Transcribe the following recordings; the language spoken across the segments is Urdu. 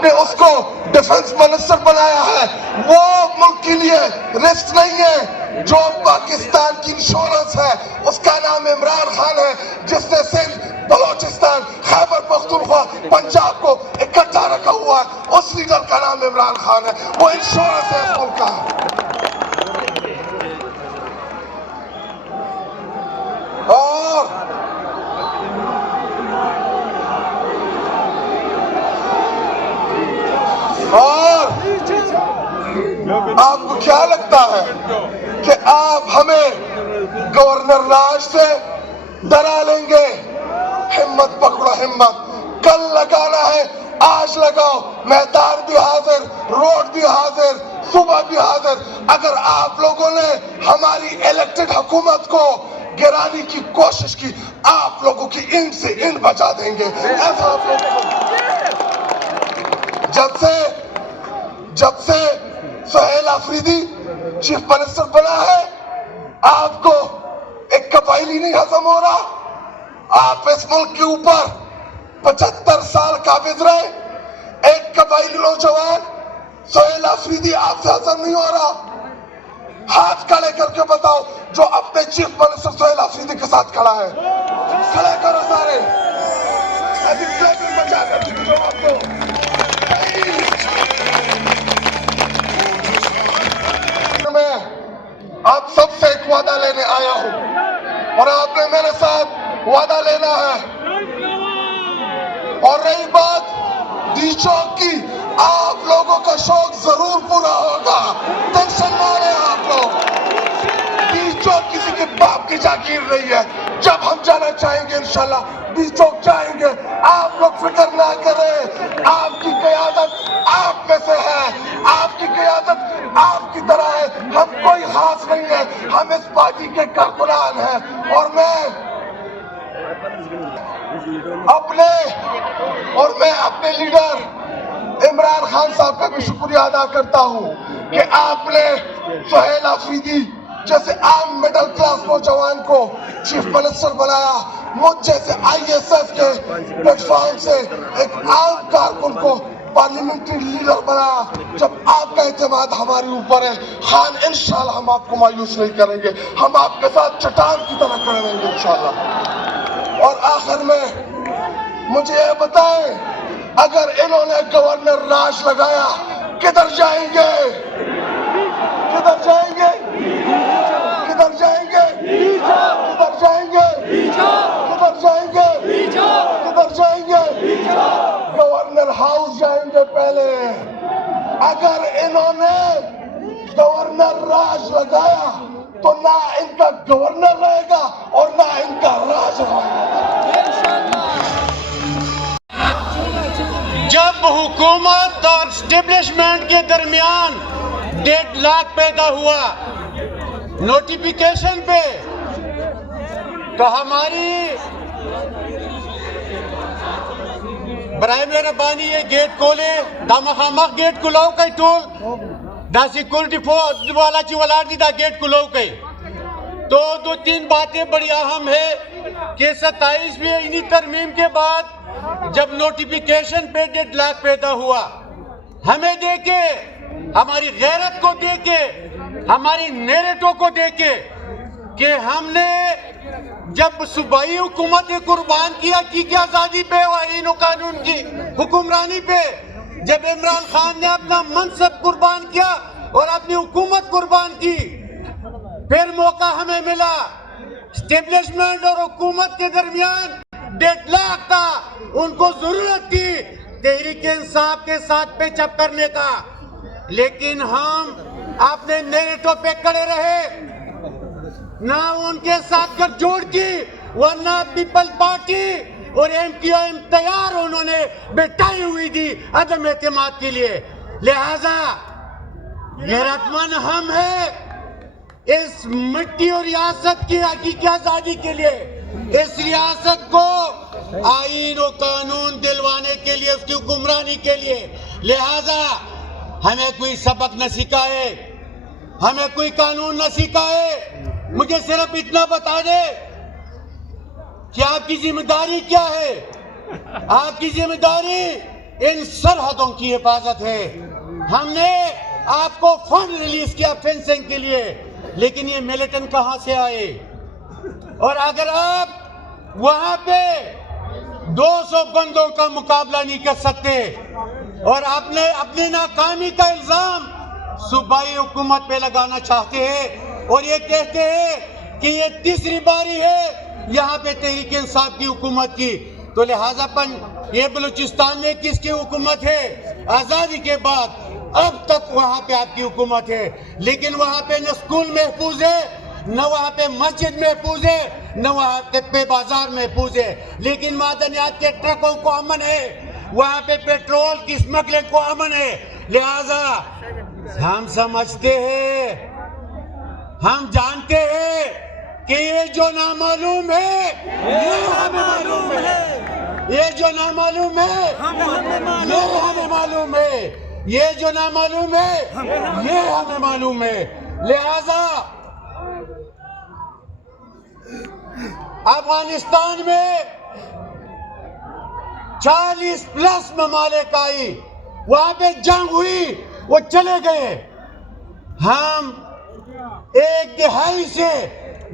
آپ نے اس کو ڈیفنس منسٹر بنایا ہے. وہ ملک کے لیے رسک نہیں ہے. جو پاکستان کی انشورنس ہے اس کا نام عمران خان ہے, جس نے صرف بلوچستان, خیبر پختونخوا, پنجاب کو اکٹھا رکھا ہوا ہے. اس لیڈر کا نام عمران خان ہے. وہ انشورنس ہے اس ملک کا. اور آپ کو کیا لگتا ہے کہ آپ ہمیں گورنر راج سے ڈرا لیں گے؟ ہمت پکڑو, ہمت. کل لگانا ہے آج لگاؤ. میدان بھی حاضر, روڈ بھی حاضر, صبح بھی حاضر. اگر آپ لوگوں نے ہماری الیکٹڈ حکومت کو گرانے کی کوشش کی, آپ لوگوں کی اینٹ سے اینٹ بچا دیں گے. ایسا آپ لوگوں کو جب سے سہیل آفریدی چیف منسٹر بنا ہے, آپ کو ایک قبائلی نہیں ہضم ہو رہا. آپ اس ملک کے اوپر 75 سال قابض رہے. ایک قبائلی نوجوان سہیل آفریدی آپ سے ہضم نہیں ہو رہا. ہاتھ کھڑے کر کے بتاؤ جو اپنے چیف منسٹر سہیل آفریدی کے ساتھ کھڑا ہے. کھڑے کرو سارے. ابھی پلیٹر بچا کر کے جواب دو. میں آپ سب سے ایک وعدہ لینے آیا ہوں اور آپ نے میرے ساتھ وعدہ لینا ہے. اور رہی بات ڈی چوک کی, آپ لوگوں کا شوق ضرور پورا ہوگا. ٹینشن نہ لیں آپ لوگ. ڈی چوک کسی کے باپ کی جاگیر نہیں ہے. جب ہم جانا چاہیں گے انشاءاللہ ڈی چوک جائیں گے. آپ لوگ فکر نہ کریں. آپ کی قیادت آپ میں سے ہے. آپ کی قیادت آپ کی طرح ہے. ہم کوئی خاص نہیں ہے. ہم اس پارٹی کے کارکنان ہیں. اور میں اپنے لیڈر عمران خان صاحب کا بھی شکریہ ادا کرتا ہوں کہ آپ نے سہیل آفریدی جیسے عام مڈل کلاس نوجوان کو چیف منسٹر بنایا. مجھ جیسے آئی ایس ایف کے پلیٹ فارم سے ایک عام کارکن کو پارلیمنٹری لیڈر بنایا. جب آپ کا اعتماد ہمارے اوپر ہے خان, انشاءاللہ ہم آپ کو مایوس نہیں کریں گے. ہم آپ کے ساتھ چٹان کی طرح کھڑے رہیں گے انشاءاللہ. اور آخر میں مجھے یہ بتائیں, اگر انہوں نے گورنر راج لگایا کدھر جائیں گے؟ کدھر جائیں گے؟ کدھر جائیں گے؟ کدھر جائیں گے؟ کدھر جائیں گے؟ کدھر جائیں گے؟ گورنر ہاؤس جائیں گے پہلے. اگر انہوں نے گورنر راج لگایا تو نہ ان کا گورنر رہے گا اور نہ ان کا راج رہے گا. جب حکومت اور اسٹیبلشمنٹ کے درمیان ڈیڈ لاک پیدا ہوا نوٹیفیکیشن پہ, تو ہماری برائے مہربانی یہ گیٹ کھولے. دا مخامخ گیٹ کھلاو کئی ٹول دا سیکورٹی فورس والا چی ولار دی دا گیٹ کھلاو کئی. تو دو تین باتیں بڑی اہم ہے کہ 27ویں انہی ترمیم کے بعد جب نوٹیفیکیشن پہ ڈیڈ لاک پیدا ہوا, ہمیں دیکھے, ہماری غیرت کو دیکھے, ہماری نیریٹو کو دیکھے کہ ہم نے جب صوبائی حکومت قربان کیا کی آزادی پہ و آئین و قانون کی حکمرانی پہ, جب عمران خان نے اپنا منصب قربان کیا اور اپنی حکومت قربان کی, پھر موقع ہمیں ملا اسٹیبلشمنٹ اور حکومت کے درمیان ڈیڈ لاک تھا. ان کو ضرورت تھی تحریک انصاف کے ساتھ پیچ اپ کرنے کا, لیکن ہم اپنے نیریٹو پہ کڑے رہے, نہ ان کے ساتھ کر جوڑ کی, ورنہ پیپل پارٹی اور ایم کیو ایم تیار انہوں نے بٹائی ہوئی تھی عدم اعتماد کے لیے. لہذا غیرت مند ہم ہیں اس مٹی اور ریاست کی حقیقی آزادی کے لیے, اس ریاست کو آئین و قانون دلوانے کے لیے, اس کی حکمرانی کے لیے. لہذا ہمیں کوئی سبق نہ سکھائے, ہمیں کوئی قانون نہ سکھائے. مجھے صرف اتنا بتا دے کہ آپ کی ذمہ داری کیا ہے. آپ کی ذمہ داری ان سرحدوں کی حفاظت ہے. ہم نے آپ کو فنڈ ریلیز کیا فینسنگ کے لیے، لیکن یہ ملیٹنٹ کہاں سے آئے؟ اور اگر آپ وہاں پہ 200 بندوں کا مقابلہ نہیں کر سکتے اور آپ نے اپنی ناکامی کا الزام صوبائی حکومت پہ لگانا چاہتے ہیں اور یہ کہتے ہیں کہ یہ تیسری باری ہے یہاں پہ تحریک انصاف کی حکومت کی، تو لہٰذا یہ بلوچستان میں کس کی حکومت ہے؟ آزادی کے بعد اب تک وہاں پہ آپ کی حکومت ہے، لیکن وہاں پہ نہ اسکول محفوظ ہے، نہ وہاں پہ مسجد محفوظ ہے، نہ وہاں پہ بازار محفوظ ہے، لیکن معدنیات کے ٹرکوں کو امن ہے، وہاں پہ پیٹرول کی اسمگلنگ کو امن ہے. لہذا ہم سمجھتے ہیں، ہم جانتے ہیں کہ یہ جو نامعلوم ہے یہ ہمیں معلوم ہے، یہ جو نامعلوم ہے یہ ہمیں معلوم ہے، یہ جو نامعلوم ہے یہ ہمیں معلوم ہے. لہذا افغانستان میں 40+ ممالک آئی، وہاں پہ جنگ ہوئی، وہ چلے گئے. ہم 1/2 سے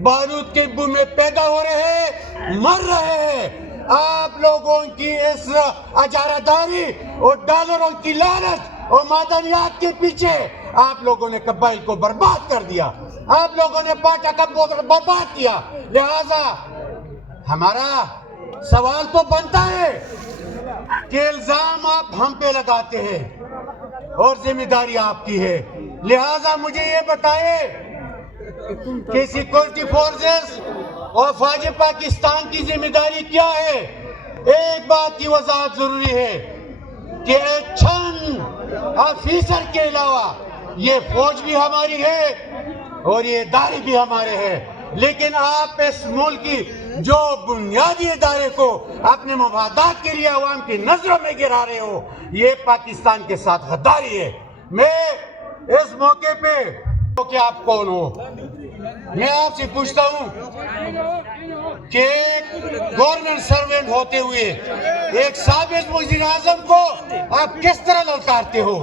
بارود کے بو میں پیدا ہو رہے ہیں، مر رہے ہیں. آپ لوگوں کی اس اجارہ داری اور ڈالروں کی لالچ اور معدنیات کے پیچھے آپ لوگوں نے قبائل کو برباد کر دیا، آپ لوگوں نے پاٹا کا برباد کیا. لہذا ہمارا سوال تو بنتا ہے کہ الزام آپ ہم پہ لگاتے ہیں اور ذمہ داری آپ کی ہے. لہذا مجھے یہ بتائے کہ سیکورٹی فورسز اور فوج پاکستان کی ذمہ داری کیا ہے؟ ایک بات کی وضاحت ضروری ہے کہ چند آفیسر کے علاوہ یہ فوج بھی ہماری ہے اور یہ ادارے بھی ہمارے ہیں، لیکن آپ اس ملک کی جو بنیادی ادارے کو اپنے مفادات کے لیے عوام کی نظروں میں گرا رہے ہو، یہ پاکستان کے ساتھ غداری ہے. میں اس موقع پہ کہ آپ کون ہو، میں آپ سے پوچھتا ہوں کہ ایک گورنمنٹ سروینٹ ہوتے ہوئے ایک سابق وزیر اعظم کو آپ کس طرح للکارتے ہو؟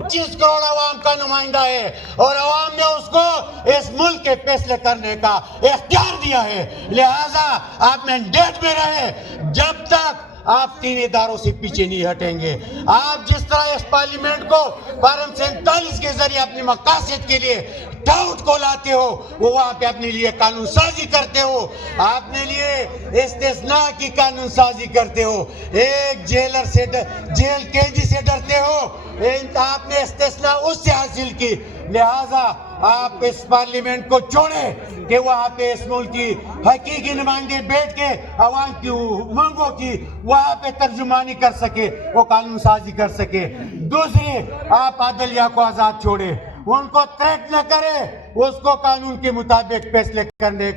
25 کروڑ عوام کا نمائندہ ہے اور عوام نے اس کو اس ملک کے فیصلے کرنے کا اختیار دیا ہے. لہذا آپ مینڈیٹ میں رہے جب تک آپ 3 اداروں سے پیچھے نہیں ہٹیں گے. آپ جس طرح اس پارلیمنٹ کو فارم 47 کے ذریعے اپنے مقاصد کے لیے ڈاؤٹ کو لاتے ہو، وہ وہاں پہ اپنے لیے قانون سازی کرتے ہو، اپنے لیے استثناء کی قانون سازی کرتے ہو، ایک جیل قیدی سے ڈرتے ہو، آپ نے استثناء اس سے حاصل کی. لہذا آپ اس پارلیمنٹ کو چھوڑیں کہ وہاں پہ اس ملک کی حقیقی نمائندے بیٹھ کے عوام کی مانگوں کی وہاں پہ ترجمانی کر سکے، وہ قانون سازی کر سکے. دوسری، آپ عدلیہ کو آزاد چھوڑیں، ان کو تھریٹ نہ کرے اس کو قانون کے مطابق فیصلے کرنے